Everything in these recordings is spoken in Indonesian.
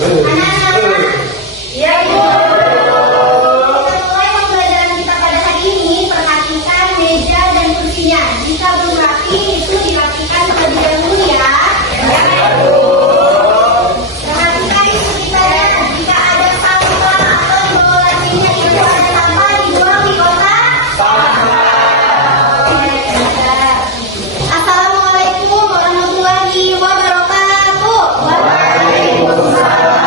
Anak-anak, ya Bu. Kita mulai pembelajaran kita pada hari ini. Perhatikan meja dan kursinya. Jika belum rapi, itu dirapikan terlebih dahulu ya. Ya Bu. Perhatikan di sekitarnya. Jika ada sampah atau di bawah lantainya itu ada sampah, dibuang di kotak sampah. Assalamualaikum warahmatullahi wabarakatuh. Waalaikumsalam.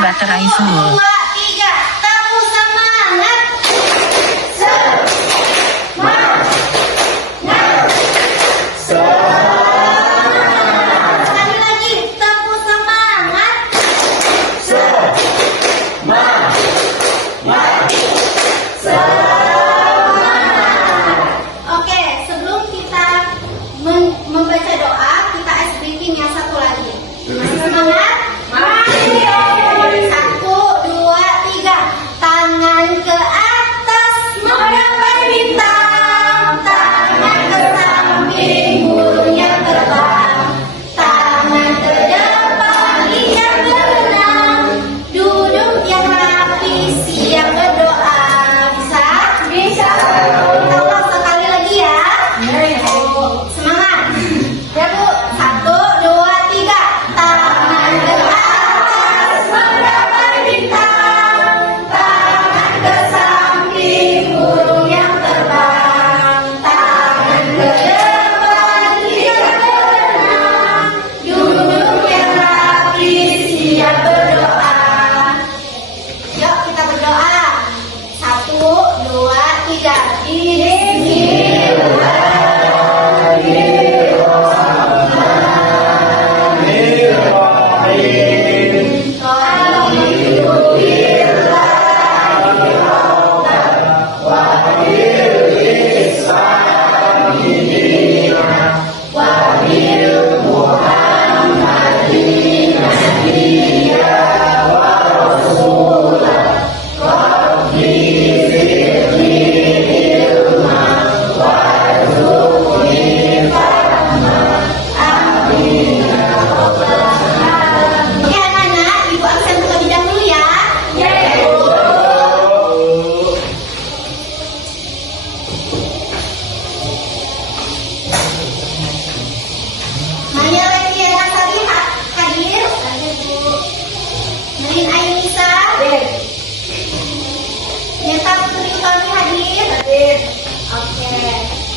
Baterai full. 1, 2, 3, tamu semangat. Semangat. Sekali lagi, tamu semangat. Semangat. Oke, sebelum kita membaca doa, kita ice breaking yang satu lagi. Masih semangat?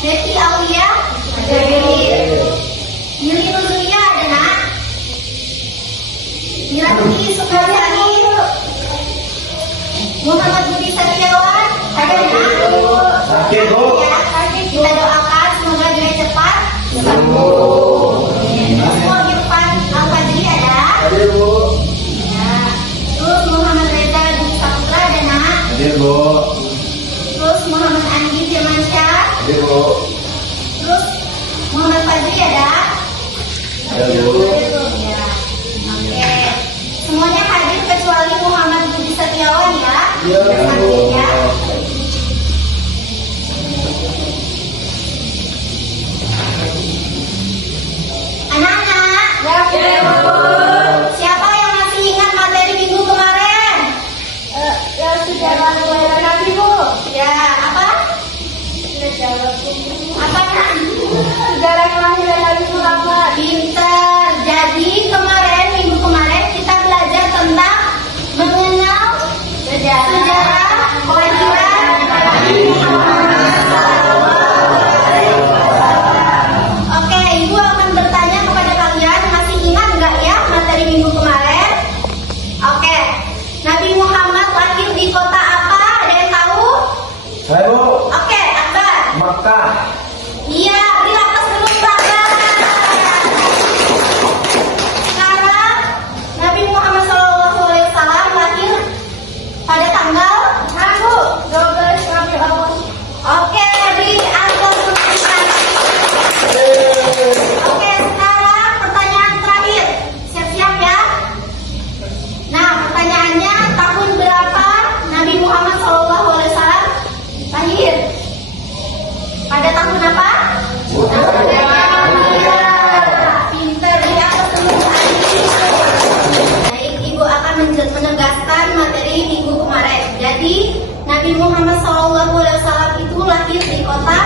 Neti Aulia hadir. Yuli Nuzulia ada nak. Milati Sukaryani. Muhammad Budi Setiawan ada nak. Sakit Bu. Ya, kita doakan semoga dia cepat sembuh. Semua Irfan Al-Fadri ada. Hadir Bu. Ya. Terus Muhammad Reza Dwi Saputra ada nak. Hadir Bu. Terus Muhammad Andi Firmansyah. Hadir Bu. Terus Muhammad Fadri ada? Hadir Bu. Ya. Oke. Semuanya hadir kecuali Muhammad Budi Setiawan ya. Iya Bu. Ya. Anak-anak. Ya Bu. Siapa yang masih ingat materi minggu kemarin? Sejarah kelahiran Nabi Bu. Ya, apa? Apa nak? Sejarah kelahiran Nabi Muhammad. Pintar. Jadi minggu kemarin kita belajar tentang mengenal sejarah kelahiran Nabi Muhammad. di kota apa? Ada yang tahu? Saya Bu. Oke, Akbar. Makkah. Iya, beri atas dulu Pak. Sekarang Nabi Muhammad SAW lahir pada tanggal Bu 12 Rabiul Awal. Oke, beri atas dulu Pak. Oke, sekarang pertanyaan terakhir. Siap-siap ya. Nah, pertanyaannya tahun berapa Nabi Muhammad SAW lahir? Pada tahun apa? Pinter di atas dulu. Baik, Ibu akan menegaskan materi minggu kemarin. Jadi, Nabi Muhammad SAW itu lahir di kota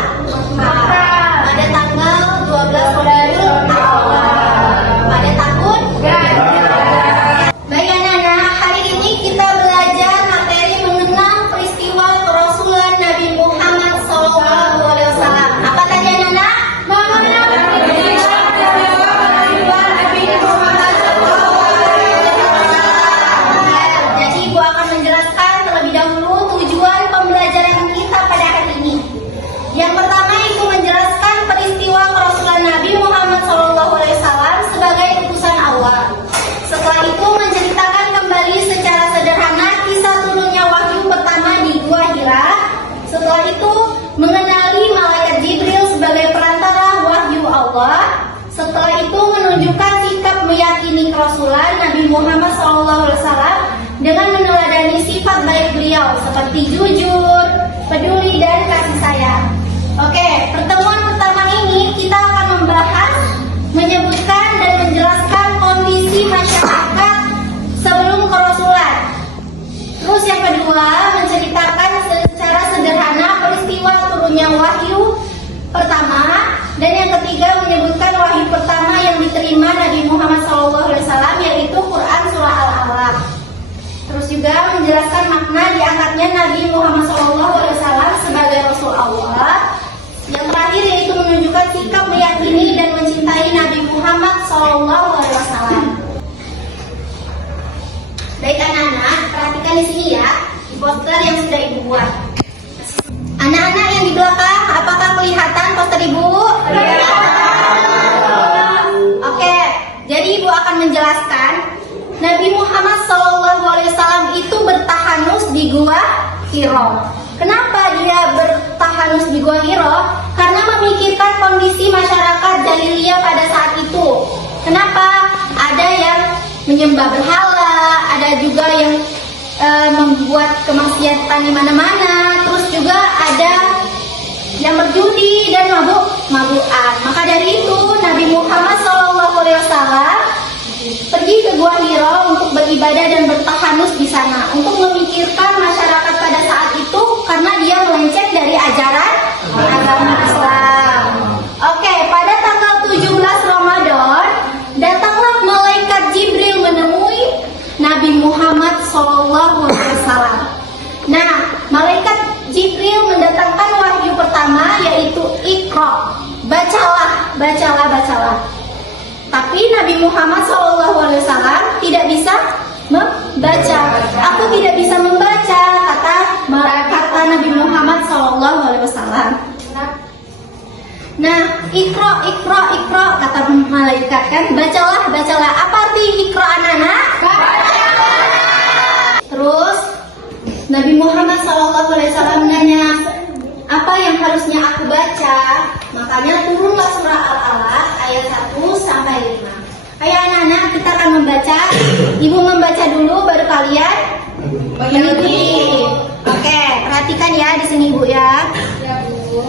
Makkah pada tanggal 12 Rabiul Awal pada tahun. Baik anak-anak, hari ini kita belajar materi mengenang peristiwa kerasulan Nabi Muhammad SAW. Apa tadi anak-anak? Mengenang peristiwa kerasulan Nabi Muhammad SAW. Jadi Ibu akan menjelaskan terlebih dahulu tujuan pembelajaran kita pada hari ini. Yang pertama itu menjelaskan peristiwa kerasulan Nabi Muhammad SAW sebagai utusan Allah. Setelah itu menceritakan kembali secara sederhana kisah turunnya wahyu pertama di Gua Hira. Setelah itu mengenali malaikat Jibril sebagai perantara wahyu Allah. Setelah itu menunjukkan sikap meyakini kerasulan Nabi Muhammad SAW dengan meneladani sifat baik beliau seperti jujur, peduli dan kasih sayang. Oke, pertemuan pertama ini kita akan membahas, menyebutkan dan menjelaskan kondisi masyarakat sebelum kerasulan. Terus yang kedua, menceritakan secara sederhana peristiwa turunnya wahyu pertama. Dan yang ketiga, menyebutkan wahyu pertama yang diterima Nabi Muhammad SAW, yaitu Quran Surah Al-Alaq. Terus juga menjelaskan makna diangkatnya Nabi Muhammad SAW sebagai Rasul Allah. Yang terakhir yaitu menunjukkan sikap meyakini dan mencintai Nabi Muhammad SAW. Baik anak-anak, perhatikan di sini ya, di poster yang sudah Ibu buat. Anak-anak yang di belakang, apakah kelihatan poster Ibu? Oke, jadi Ibu akan menjelaskan Nabi Muhammad SAW itu bertahanus di Gua Hiro. Kenapa dia bertahanus di Gua Hiro? Karena memikirkan kondisi masyarakat Jahiliyah pada saat itu. Kenapa? Ada yang menyembah berhala, ada juga yang membuat kemaksiatan di mana-mana, terus juga ada yang berjudi dan mabuk-mabukan. Maka dari itu Nabi Muhammad SAW pergi ke Gua Hiro untuk beribadah dan bertahanus di sana, untuk memikirkan masyarakat pada saat itu karena dia melenceng dari ajaran agama Islam. Oke, pada tanggal 17 Ramadan datanglah malaikat Jibril menemui Nabi Muhammad SAW. Nah, malaikat Jibril mendatangkan wahyu pertama yaitu Iqra. Bacalah. Tapi Nabi Muhammad SAW tidak bisa membaca. Aku tidak bisa membaca, kata Nabi Muhammad SAW. Nah, Iqra, kata malaikat kan, bacalah. Apa arti Iqra anak-anak? Terus Nabi Muhammad SAW nanya, apa yang harusnya aku baca? Makanya turunlah surah Al-Alaq ayat 1 sampai 5. Ayo anak-anak, kita akan membaca. Ibu membaca dulu, baru kalian mengikuti. Oke, perhatikan ya di sini Ibu ya. Ya Bu.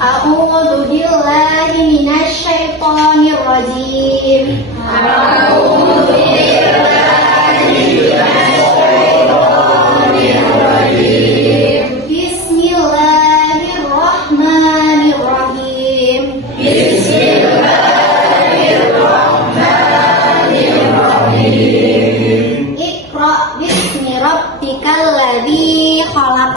A'udzu billahi minasyaitonir rajim. A'udzu billahi minasyaitonir rajim. Bismillahirrahmanirrahim. Bismillahirrahmanirrahim. Iqra bismi rabbikal ladzi khalaq.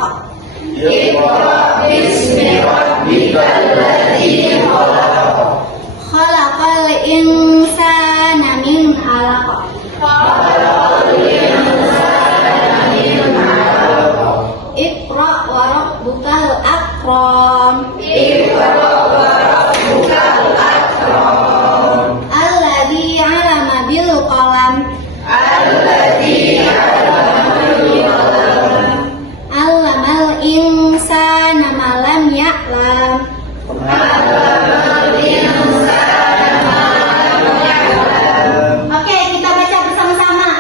Iqra bismi rabbikal ladzi khalaq. Khalaqal insana min 'alaq. Khalaqal insana min 'alaq. akram. Alladzi 'allama bil qalam. Allamal insana ma lam ya'lam. Oke, kita baca bersama-sama.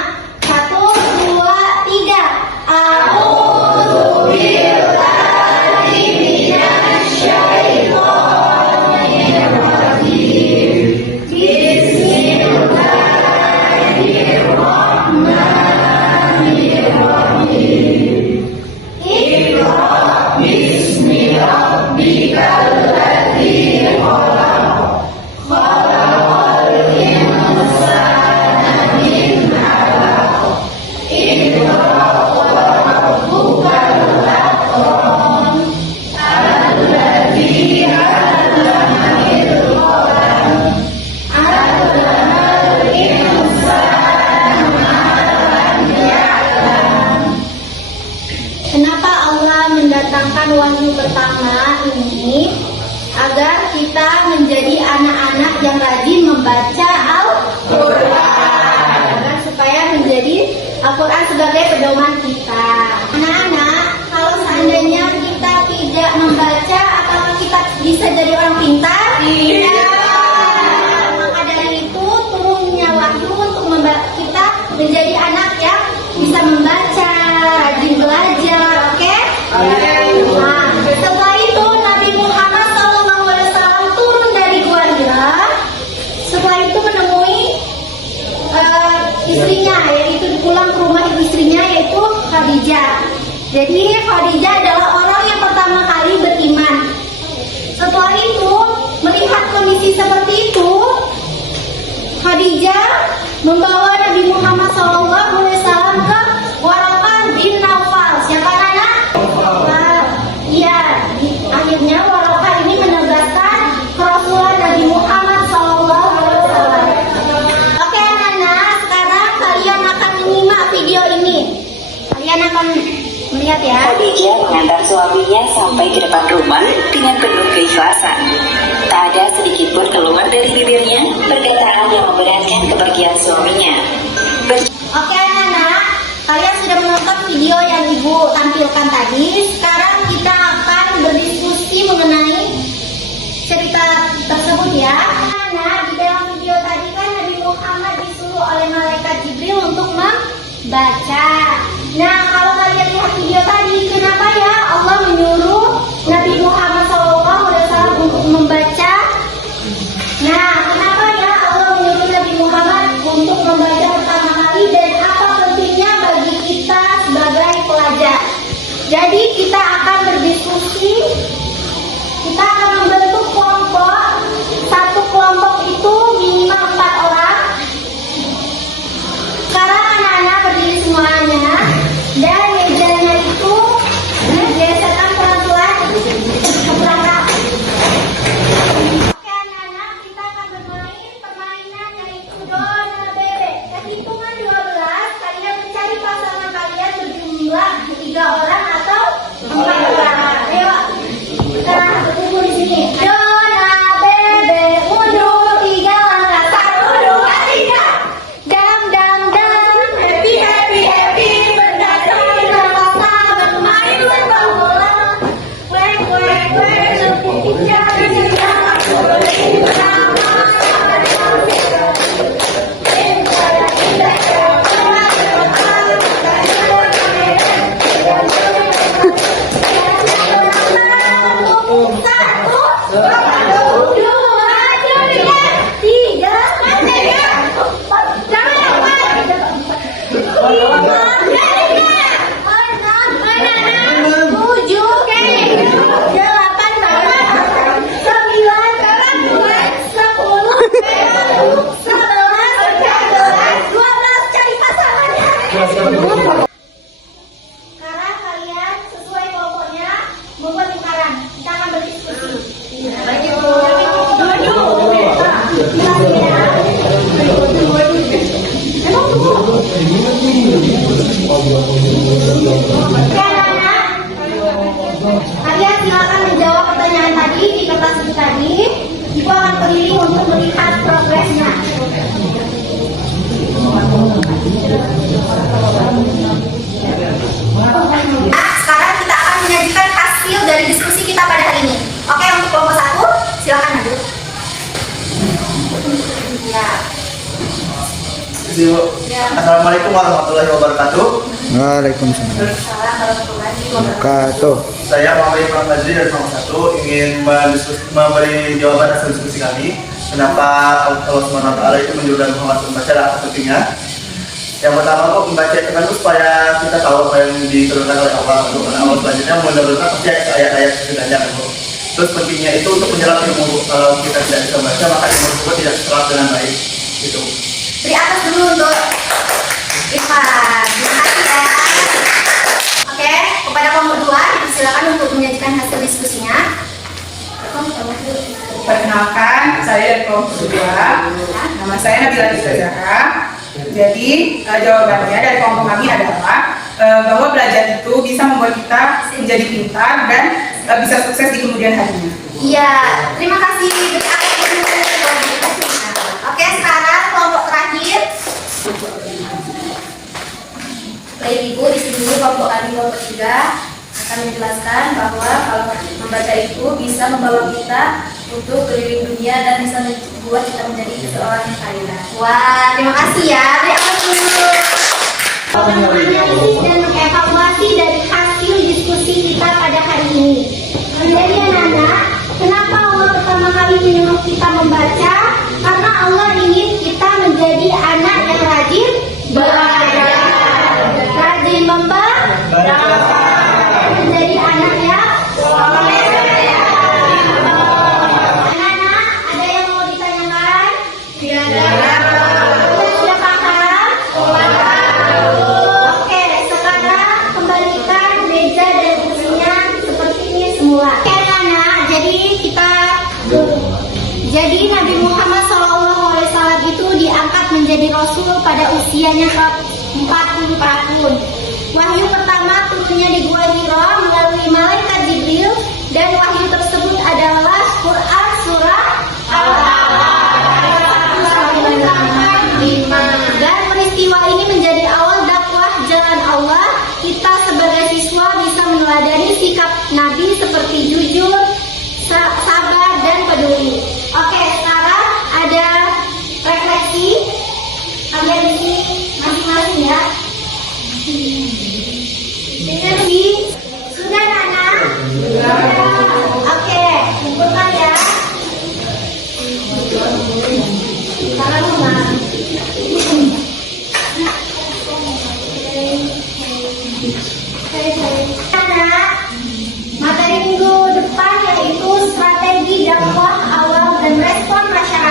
1, 2, 3. A'udzu billahi minasy syaithanir rajim. Bismillahirrahmanirrahim. Iqra bismi rabbikal ladzi khalaq. Khalaqal insana min 'alaq. Iqra wa rabbukal akram. Alladzi 'allama bil qalam. 'allamal insana ma lam ya'lam. Kenapa Allah mendatangkan wahyu pertama ini? Agar kita menjadi anak-anak yang rajin membaca Al-Quran, agar supaya menjadi Al-Quran sebagai pedoman kita. Anak-anak, kalau seandainya kita tidak membaca, apakah kita bisa jadi orang pintar? Tidak. Maka dari itu turunnya wahyu untuk kita menjadi anak yang bisa membaca, rajin belajar, oke? Nah, setelah itu Nabi Muhammad SAW turun dari Gua Hira. Setelah itu menemui istrinya, yaitu pulang ke rumah istrinya, yaitu Khadijah. Jadi Khadijah adalah orang yang pertama kali beriman. Setelah itu melihat kondisi seperti itu, Khadijah membawa Nabi Muhammad SAW ke Waraqah bin Naufal. Siapa anak? Iya. Akhirnya Waraqah ini menegaskan kerasulan Nabi Muhammad SAW. Oke anak-anak, sekarang kalian akan menyimak video ini. Kalian akan melihat ya. Khadijah mengantar suaminya sampai ke depan rumah dengan penuh keikhlasan. Tak ada sedikit pun keluar dari bibirnya perkataan yang memberatkan kepergian suaminya. Oke anak-anak, kalian sudah menonton video yang ibu tampilkan tadi. Sekarang kita akan berdiskusi mengenai cerita tersebut ya. Anak, di dalam video tadi kan Nabi Muhammad disuruh oleh malaikat Jibril untuk membaca. Nah, kalau kalian lihat video tadi, kenapa ya Allah menyuruh Nabi Muhammad SAW untuk membaca? Nah, kenapa ya Allah menyuruh Nabi Muhammad untuk membaca pertama kali, dan apa pentingnya bagi kita sebagai pelajar? Jadi kita akan berdiskusi, kita akan membentuk kelompok. Satu kelompok itu minimal 4 orang. Sekarang anak-anak berdiri semuanya, dan mejanya itu digeserkan pelan-pelan ke belakang. Oke anak-anak, kita akan bermain permainan yaitu Dona Bebek. Hitungan 12, kalian mencari pasangan kalian berjumlah 3 orang atau 4 orang. Ayo, kita berkumpul di sini. Dona Bebek mundur 3 langkah. 1, 2, 3. Dam dam dam, happy happy happy, berdasar dewasa bermain sepak bola. Kuek kuek kuek, sepuk hijau di sekitar kulit bersama. Sekarang kalian sesuai kelompoknya membuat lingkaran. Kita akan berdiskusi. Oke anak-anak, Kalian silakan menjawab pertanyaan tadi di kertas itu tadi. Ibu akan keliling untuk melihat progresnya. Nah, sekarang kita akan menyajikan hasil dari diskusi kita pada hari ini. Oke, untuk kelompok 1, silakan maju. Ya. Assalamualaikum warahmatullahi wabarakatuh. Waalaikumsalam Salam warahmatullahi wabarakatuh. wabarakatuh. Saya Muhammad Ibrahim Fajri dari kelompok 1 ingin memberi jawaban hasil diskusi kami. Kenapa Allah SWT itu menyuruhkan Muhammad membaca dan apa pentingnya? Yang pertama, membaca itu kan supaya kita tahu apa yang diturunkan oleh Allah. Karena Allah selanjutnya menurunkan pasti ayat-ayat sebenarnya. Terus pentingnya itu untuk menyerap ilmu. Kalau kita tidak bisa baca, maka ilmu tersebut tidak terserap dengan baik. Gitu. Beri atas dulu untuk Irfan. Terima kasih ya. Oke, kepada kelompok 2, silakan untuk menyajikan hasil diskusinya. Perkenalkan, saya dari kelompok 2. Nama saya Nabila Rizka. Jadi, jawabannya dari kelompok kami adalah bahwa belajar itu bisa membuat kita menjadi pintar dan bisa sukses di kemudian harinya. Iya, terima kasih. Beri atas dulu. Oke, sekarang kelompok terakhir. Baik Ibu, di sini kelompok kami kelompok 3 akan menjelaskan bahwa kalau membaca itu bisa membawa kita untuk keliling dunia dan bisa membuat kita menjadi seorang yang kaya. Wah, terima kasih ya. Beri atas dulu. Menganalisis dan mengevaluasi dari hasil diskusi kita pada hari ini. Jadi anak-anak, kenapa Allah pertama kali menyuruh kita membaca? Karena Allah ingin kita menjadi anak yang rajin belajar, rajin membaca, menjadi anak yang soleh. Anak-anak, ada yang mau ditanyakan? Sudah paham? Oke, sekarang kembalikan meja dan kursinya seperti ini semula. Oke, anak-anak, jadi Nabi Muhammad SAW itu diangkat menjadi Rasul pada usianya 40 tahun. Wahyu pertama turunnya di Gua Hira melalui malaikat Jibril, dan wahyu tersebut adalah Quran surah Dan peristiwa ini menjadi awal dakwah jalan Allah. Kita sebagai siswa bisa meneladani sikap Nabi seperti jujur, sabar, dan peduli. Oke, sekarang ada refleksi. Kalian di sini masing-masing ya. Refleksi. Sudah, anak? Oke, kumpulkan ya. Tangan rumah. Anak, materi minggu depan yaitu strategi dakwah awal dan respon masyarakat